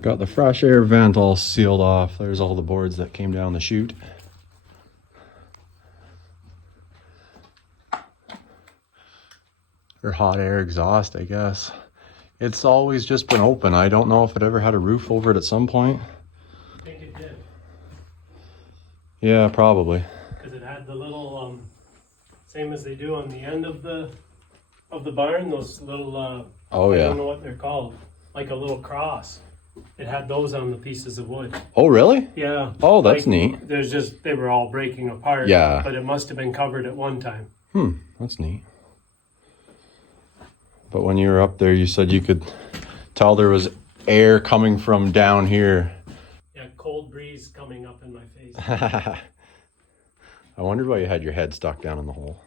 Got the fresh air vent all sealed off. There's all the boards that came down the chute. Or hot air exhaust, I guess. It's always just been open. I don't know if it ever had a roof over it at some point. I think it did. Yeah, probably. Because it had the little, same as they do on the end of the barn, those little, Oh I yeah. don't know what they're called, like a little cross. It had those on the pieces of wood. Oh really? Yeah. Oh, that's neat. There's just, they were all breaking apart. Yeah. But it must have been covered at one time. That's neat. But when you were up there, you said you could tell there was air coming from down here. Yeah, cold breeze coming up in my face. I wondered why you had your head stuck down in the hole.